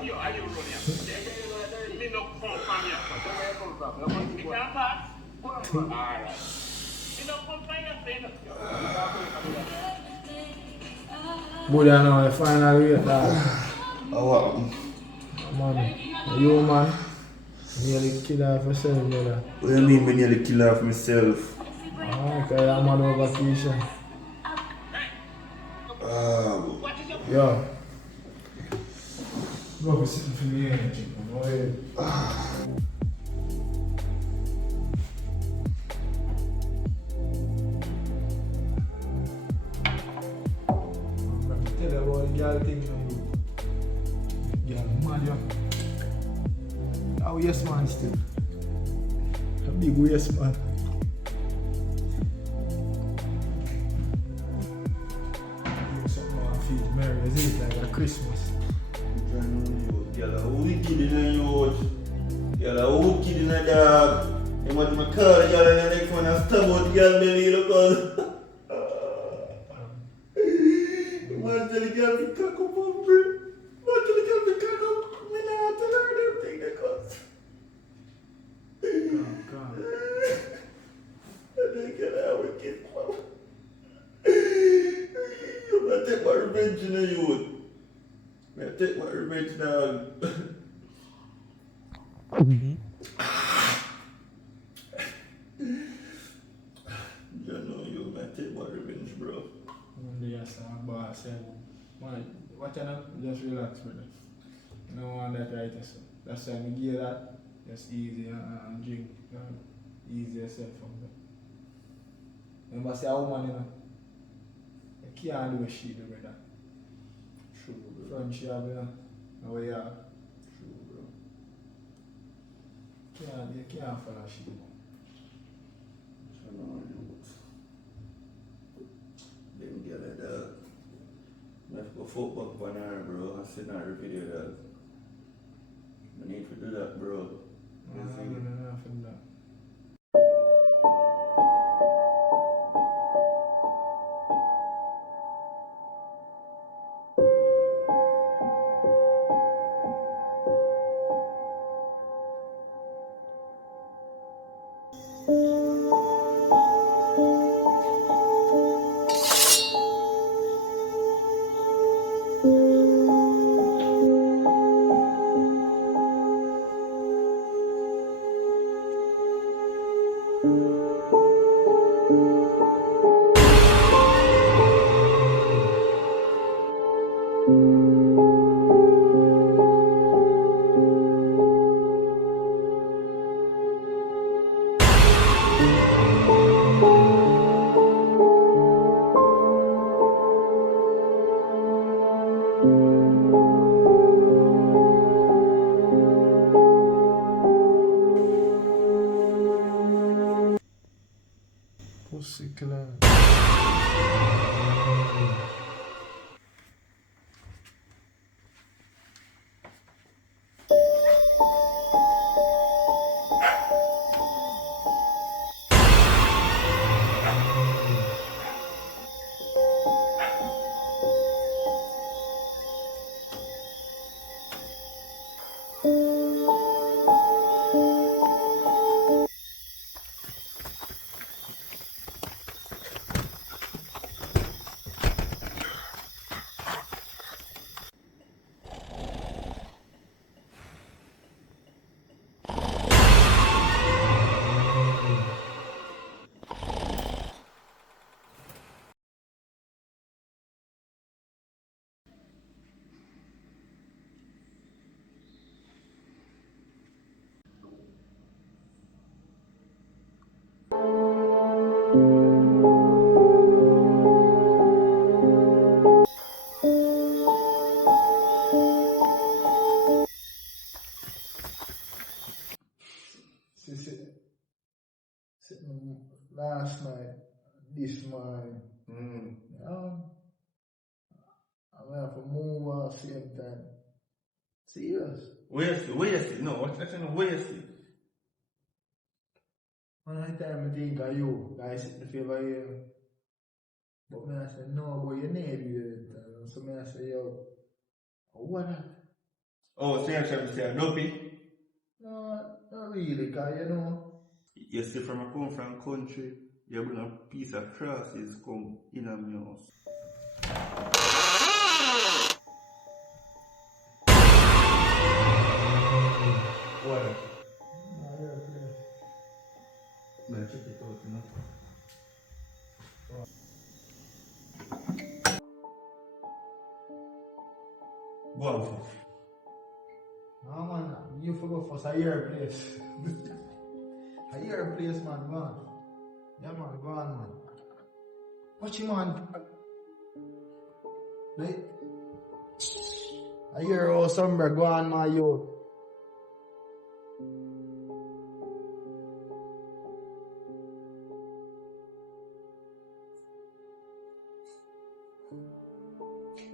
Yo, are you running? Me no come from here. You can't pass? Alright. Me no come from here, friend. Buddha now, the final rate dog. What? Man, you man, nearly kill her for yourself, brother. What do you mean me nearly kill her for myself? Okay, I'm mad over Keisha. Yo. Go for sitting for me, go ahead. Tell her about the girl thing, you know. Girl, mad, yo. Oh, yes, man, still. A big yes, man. Something I feel merry, is it? Like a Christmas. Girl, a wicked in a youth. Girl, a wicked in a dog. You want me call the girl in the next one and stab out the girl belly, look out. You want to tell the girl to cock up on me? You want to tell the girl to cock up? Me not tell her them things that cost. Calm. And then get out wicked, mama. You better take my revenge in the youth. I take my revenge, dog. You know you may take my revenge, bro. One day I saw my boss say, man, watch out, just relax, brother. You don't want that right, so that's why I give that. Just easy and drink. Easy yourself from there. Remember, say a woman, you know, you can't do what she do, brother. True, bro. Friendship, you know, how you are. True, bro. You can't follow she. So now you them get like that. I have to go fuck back on her, bro. I seen her video that. I need to do that, bro. No, I feel that. Pussy killer. Last night, this morning, I'm going to move at the same time. Serious? Where you see? No, what's that? Where you see? One time I think of you, guys, in the favor here. But I say, no, boy, you need it. So I say, yo, what? Oh, so you're trying to say a dopey? No, not really, because you know. You see, from a come from country, you bring a piece of crosses come in a my house. What? Man, check it out, you know. Go on, Fuf. No man, you forgot first a year place. A year place man, go on. Yeah man, go on man. Watch him man. Like, a year old somewhere, go on my youth.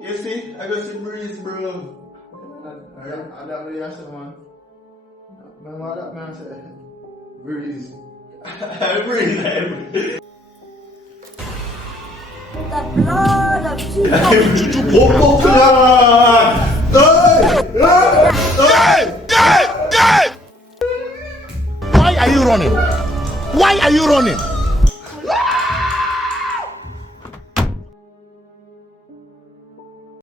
You see, I got some breeze, bro. I don't really ask man. Remember that man said, breeze. I breathe. The blood of Jesus. Oh, God! Why are you running? Why are you running?